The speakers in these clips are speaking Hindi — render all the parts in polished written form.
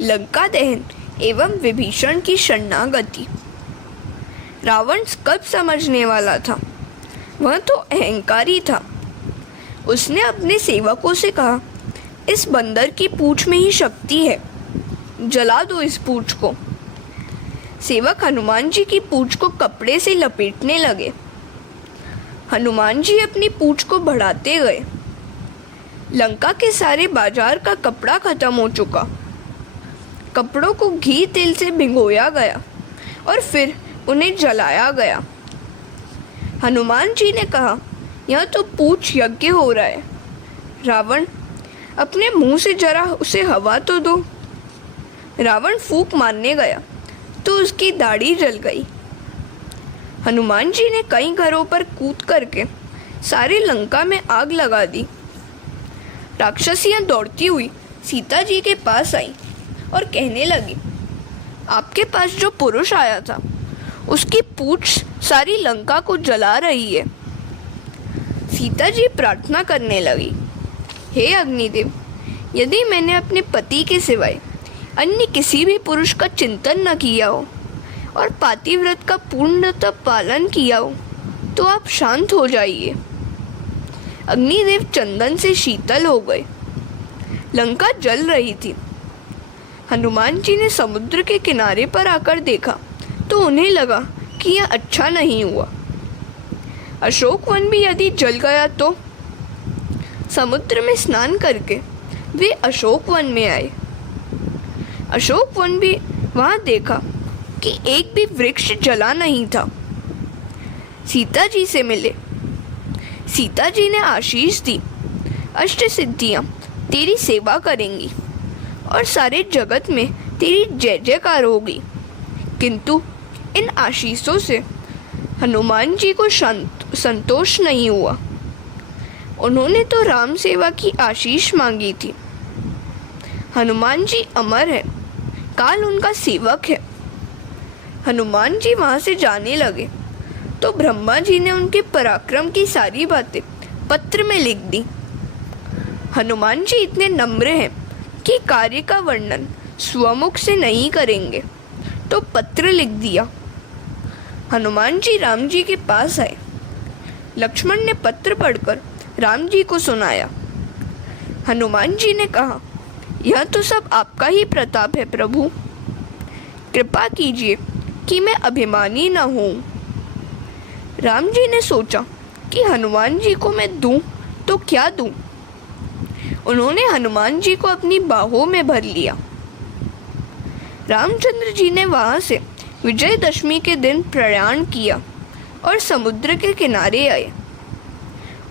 लंका दहन एवं विभीषण की शरणागति। रावण कब समझने वाला था? वह तो अहंकारी था। उसने अपने सेवकों से कहा, इस बंदर की पूंछ में ही शक्ति है, जला दो इस पूंछ को। सेवक हनुमान जी की पूंछ को कपड़े से लपेटने लगे। हनुमान जी अपनी पूंछ को बढ़ाते गए। लंका के सारे बाजार का कपड़ा खत्म हो चुका। कपड़ों को घी तेल से भिगोया गया और फिर उन्हें जलाया गया। हनुमान जी ने कहा, यह तो पूंछ यज्ञ हो रहा है। रावण, अपने मुंह से जरा उसे हवा तो दो। रावण फूंक मारने गया तो उसकी दाढ़ी जल गई। हनुमान जी ने कई घरों पर कूद करके सारी लंका में आग लगा दी। राक्षसियां दौड़ती हुई सीता जी के पास आई और कहने लगी, आपके पास जो पुरुष आया था उसकी पूंछ सारी लंका को जला रही है। सीता जी प्रार्थना करने लगी, हे अग्निदेव, यदि मैंने अपने पति के सिवाय अन्य किसी भी पुरुष का चिंतन न किया हो और पातिव्रत का पूर्णतः पालन किया हो तो आप शांत हो जाइए। अग्निदेव चंदन से शीतल हो गए। लंका जल रही थी। हनुमान जी ने समुद्र के किनारे पर आकर देखा तो उन्हें लगा कि यह अच्छा नहीं हुआ। अशोक वन भी यदि जल गया तो? समुद्र में स्नान करके वे अशोक वन में आए। अशोक वन भी वहां देखा कि एक भी वृक्ष जला नहीं था। सीता जी से मिले। सीता जी ने आशीष दी, अष्ट सिद्धियां तेरी सेवा करेंगी और सारे जगत में तेरी जय जयकार होगी। किंतु इन आशीषों से हनुमान जी को संतोष नहीं हुआ। उन्होंने तो राम सेवा की आशीष मांगी थी। हनुमान जी अमर है, काल उनका सेवक है। हनुमान जी वहां से जाने लगे तो ब्रह्मा जी ने उनके पराक्रम की सारी बातें पत्र में लिख दी। हनुमान जी इतने नम्र हैं कि कार्य का वर्णन स्वमुख से नहीं करेंगे, तो पत्र लिख दिया। हनुमान जी राम जी के पास आए। लक्ष्मण ने पत्र पढ़कर राम जी को सुनाया। हनुमान जी ने कहा, यह तो सब आपका ही प्रताप है प्रभु, कृपा कीजिए कि मैं अभिमानी न हूँ। राम जी ने सोचा कि हनुमान जी को मैं दूं तो क्या दूं। उन्होंने हनुमान जी को अपनी बाहों में भर लिया। रामचंद्र जी ने वहां से विजयदशमी के दिन प्रयाण किया और समुद्र के किनारे आए।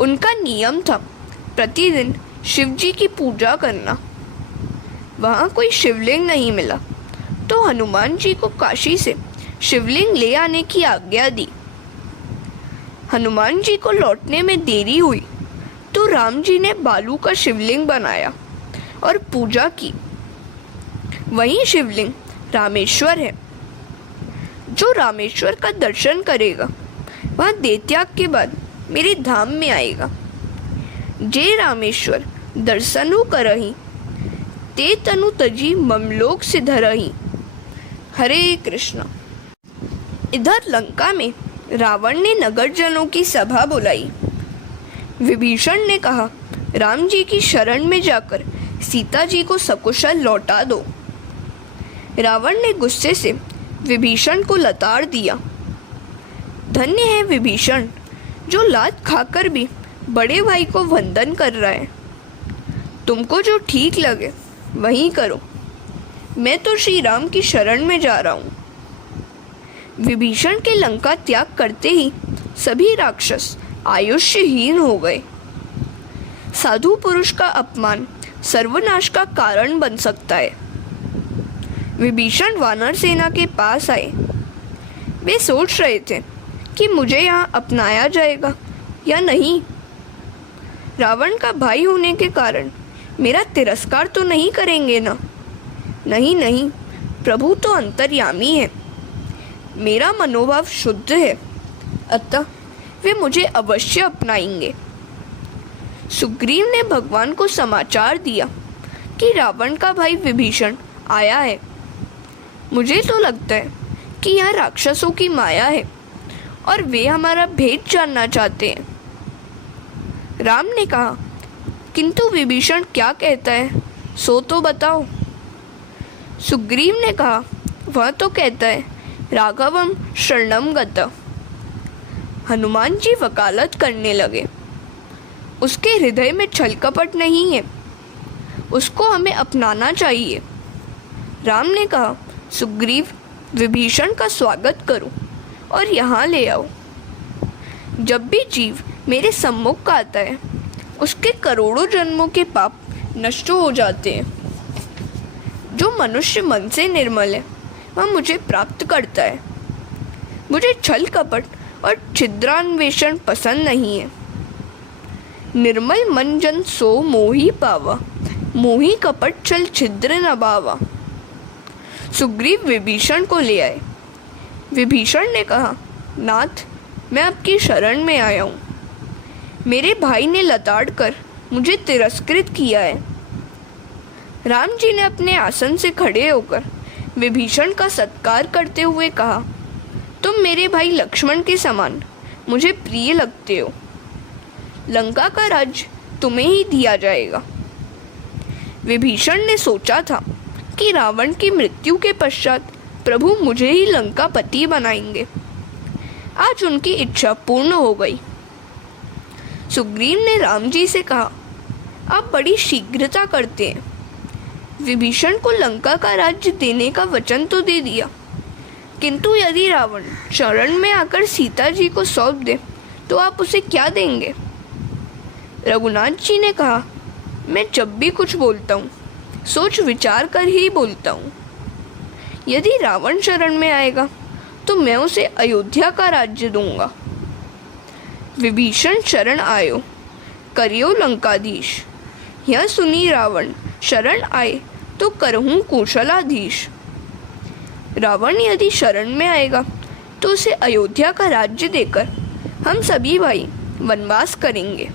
उनका नियम था प्रतिदिन शिव जी की पूजा करना। वहां कोई शिवलिंग नहीं मिला तो हनुमान जी को काशी से शिवलिंग ले आने की आज्ञा दी। हनुमान जी को लौटने में देरी हुई तो राम जी ने बालू का शिवलिंग बनाया और पूजा की। वही शिवलिंग रामेश्वर है। जो रामेश्वर का दर्शन करेगा वह देत्याग के बाद मेरे धाम में आएगा। जे रामेश्वर दर्शनु करही, ते तनु तजी ममलोक से धरही। हरे कृष्ण। इधर लंका में रावण ने नगरजनों की सभा बुलाई। विभीषण ने कहा, राम जी की शरण में जाकर सीता जी को सकुशल लौटा दो। रावण ने गुस्से से विभीषण को लताड़ दिया। धन्य है विभीषण, जो लात खाकर भी बड़े भाई को वंदन कर रहा है। तुमको जो ठीक लगे वही करो, मैं तो श्री राम की शरण में जा रहा हूँ। विभीषण के लंका त्याग करते ही सभी राक्षस आयुष्यहीन हो गए। साधु पुरुष का अपमान सर्वनाश का कारण बन सकता है। विभीषण वानर सेना के पास आए। वे सोच रहे थे कि मुझे यहाँ अपनाया जाएगा या नहीं। रावण का भाई होने के कारण मेरा तिरस्कार तो नहीं करेंगे ना? नहीं नहीं, प्रभु तो अंतर्यामी है। मेरा मनोभाव शुद्ध है, अतः वे मुझे अवश्य अपनाएंगे। सुग्रीव ने भगवान को समाचार दिया कि रावण का भाई विभीषण आया है। मुझे तो लगता है कि यहाँ राक्षसों की माया है और वे हमारा भेद जानना चाहते हैं। राम ने कहा, किंतु विभीषण क्या कहता है, सो तो बताओ। सुग्रीव ने कहा, वह तो कहता है राघवम शरणम गता। हनुमान जी वकालत करने लगे, उसके हृदय में छल कपट नहीं है, उसको हमें अपनाना चाहिए। राम ने कहा, सुग्रीव, विभीषण का स्वागत करो और यहाँ ले आओ। जब भी जीव मेरे सम्मुख आता है उसके करोड़ों जन्मों के पाप नष्ट हो जाते हैं। जो मनुष्य मन से निर्मल है वह मुझे प्राप्त करता है। मुझे छल कपट और छिद्रान्वेषण पसंद नहीं है। निर्मल मन जन सो मोही पावा, मोही कपट छल छिद्र न बावा। सुग्रीव विभीषण को ले आए। विभीषण ने कहा, नाथ, मैं आपकी शरण में आया हूँ। मेरे भाई ने लताड़ कर मुझे तिरस्कृत किया है। राम जी ने अपने आसन से खड़े होकर विभीषण का सत्कार करते हुए कहा, तुम मेरे भाई लक्ष्मण के समान मुझे प्रिय लगते हो। लंका का राज्य तुम्हें ही दिया जाएगा। विभीषण ने सोचा था कि रावण की मृत्यु के पश्चात प्रभु मुझे ही लंकापति बनाएंगे। आज उनकी इच्छा पूर्ण हो गई। सुग्रीव ने राम जी से कहा, आप बड़ी शीघ्रता करते हैं। विभीषण को लंका का राज्य देने का वचन तो दे दिया, किंतु यदि रावण शरण में आकर सीता जी को सौंप दे तो आप उसे क्या देंगे? रघुनाथ जी ने कहा, मैं जब भी कुछ बोलता हूँ सोच विचार कर ही बोलता हूँ। यदि रावण शरण में आएगा तो मैं उसे अयोध्या का राज्य दूंगा। विभीषण शरण आयो, करियो लंकाधीश। यह सुनी रावण शरण आए तो करहूँ कौशलाधीश। रावण यदि शरण में आएगा तो उसे अयोध्या का राज्य देकर हम सभी भाई वनवास करेंगे।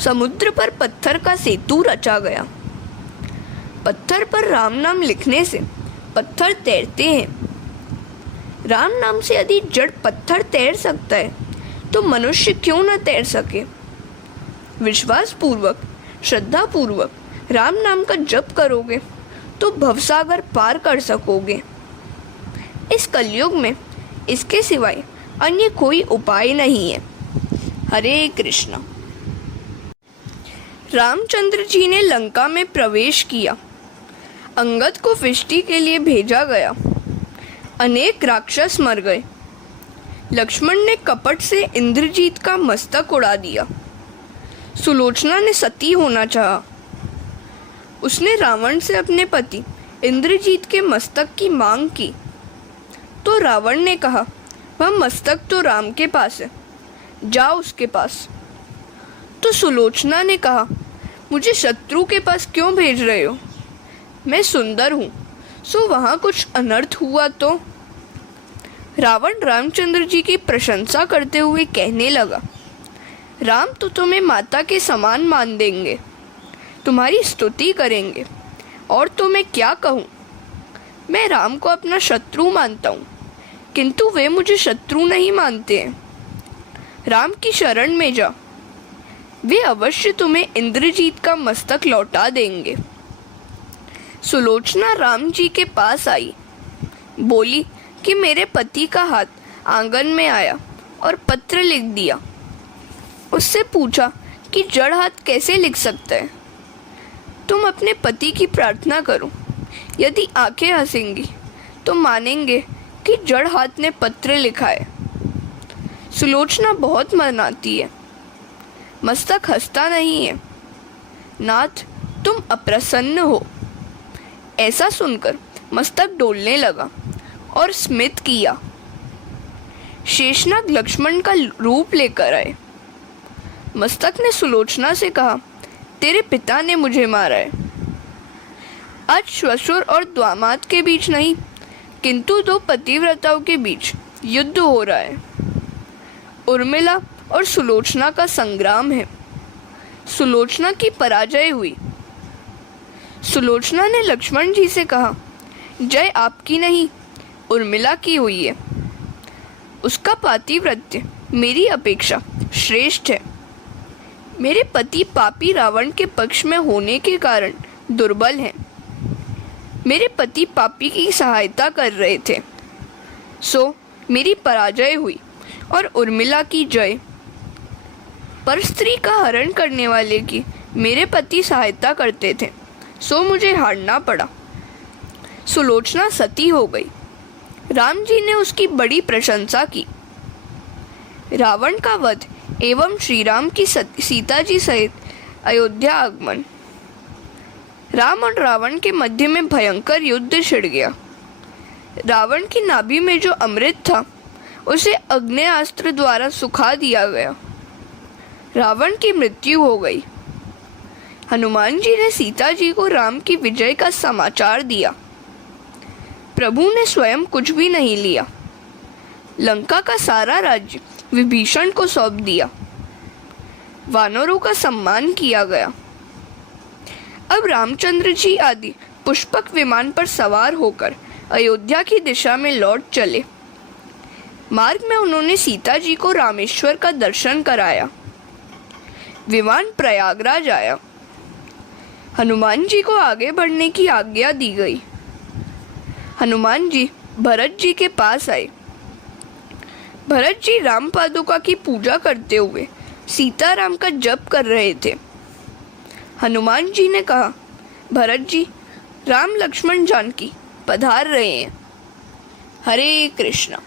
समुद्र पर पत्थर का सेतु रचा गया। पत्थर पर राम नाम लिखने से पत्थर तैरते हैं। राम नाम से यदि जड़ पत्थर तैर सकता है तो मनुष्य क्यों न तैर सके? विश्वास पूर्वक, श्रद्धा पूर्वक राम नाम का जप करोगे तो भवसागर पार कर सकोगे। इस कलयुग में इसके सिवाय अन्य कोई उपाय नहीं है। हरे कृष्ण। रामचंद्र जी ने लंका में प्रवेश किया। अंगद को विष्टि के लिए भेजा गया। अनेक राक्षस मर गए। लक्ष्मण ने कपट से इंद्रजीत का मस्तक उड़ा दिया। सुलोचना ने सती होना चाहा। उसने रावण से अपने पति इंद्रजीत के मस्तक की मांग की तो रावण ने कहा, वह मस्तक तो राम के पास है, जाओ उसके पास। तो सुलोचना ने कहा, मुझे शत्रु के पास क्यों भेज रहे हो? मैं सुंदर हूँ, सो वहाँ कुछ अनर्थ हुआ तो? रावण रामचंद्र जी की प्रशंसा करते हुए कहने लगा, राम तो तुम्हें माता के समान मान देंगे, तुम्हारी स्तुति करेंगे, और तो मैं क्या कहूँ। मैं राम को अपना शत्रु मानता हूँ, किंतु वे मुझे शत्रु नहीं मानते हैं। राम की शरण में जा, वे अवश्य तुम्हें इंद्रजीत का मस्तक लौटा देंगे। सुलोचना राम जी के पास आई, बोली कि मेरे पति का हाथ आंगन में आया और पत्र लिख दिया। उससे पूछा कि जड़ हाथ कैसे लिख सकता है? तुम अपने पति की प्रार्थना करो, यदि आंखें हंसेंगी तो मानेंगे कि जड़ हाथ ने पत्र लिखा है। सुलोचना बहुत मनाती है, मस्तक हंसता नहीं है। नाथ, तुम अप्रसन्न हो। ऐसा सुनकर मस्तक डोलने लगा और स्मित किया। शेषनाग लक्ष्मण का रूप लेकर आए। मस्तक ने सुलोचना से कहा, तेरे पिता ने मुझे मारा है। आज ससुर और दामाद के बीच नहीं, किंतु दो पतिव्रताओं के बीच युद्ध हो रहा है। उर्मिला और सुलोचना का संग्राम है। सुलोचना की पराजय हुई। सुलोचना ने लक्ष्मण जी से कहा, जय आपकी नहीं, उर्मिला की हुई है। उसका पातिव्रत्य मेरी अपेक्षा श्रेष्ठ है। मेरे पति पापी रावण के पक्ष में होने के कारण दुर्बल हैं। मेरे पति पापी की सहायता कर रहे थे, सो मेरी पराजय हुई और उर्मिला की जय। पर स्त्री का हरण करने वाले की मेरे पति सहायता करते थे, सो मुझे हारना पड़ा। सुलोचना सती हो गई। राम जी ने उसकी बड़ी प्रशंसा की। रावण का वध एवं श्री राम की सीता जी सहित अयोध्या आगमन। राम और रावण के मध्य में भयंकर युद्ध छिड़ गया। रावण की नाभि में जो अमृत था उसे अग्नेयास्त्र द्वारा सुखा दिया गया। रावण की मृत्यु हो गई। हनुमान जी ने सीता जी को राम की विजय का समाचार दिया। प्रभु ने स्वयं कुछ भी नहीं लिया। लंका का सारा राज्य विभीषण को सौंप दिया। वानरों का सम्मान किया गया। अब रामचंद्र जी आदि पुष्पक विमान पर सवार होकर अयोध्या की दिशा में लौट चले। मार्ग में उन्होंने सीता जी को रामेश्वर का दर्शन कराया। विमान प्रयागराज आया। हनुमान जी को आगे बढ़ने की आज्ञा दी गई। हनुमान जी भरत जी के पास आए। भरत जी राम पादुका की पूजा करते हुए सीताराम का जप कर रहे थे। हनुमान जी ने कहा, भरत जी, राम लक्ष्मण जानकी पधार रहे हैं। हरे कृष्णा।